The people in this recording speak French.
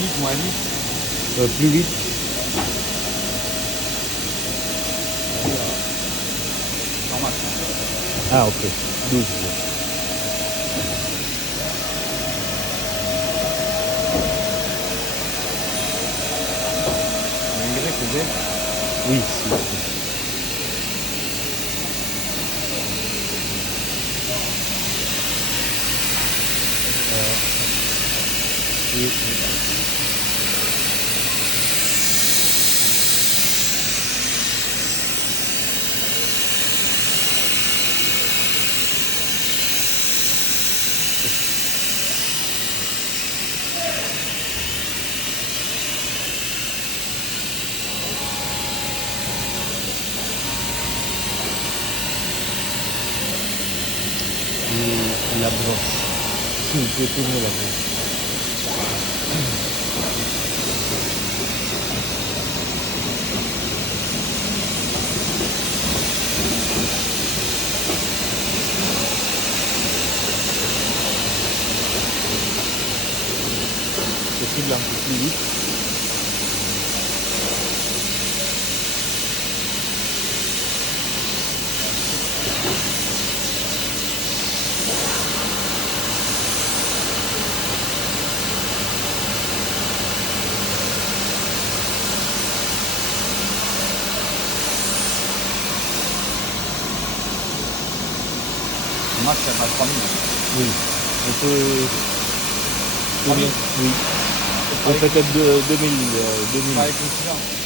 vite, moins vite. Plus vite. Normal. Ah, ok. 12. Le Y, c'est Z. Oui, si. Oui. Et la broche. Si, vous pouvez tourner la broche. Possible un peu plus vite. Max, ça passe 3000. Oui. On peut tourner. 3000. Oui. Peut-être 2000. Pas avec le silence.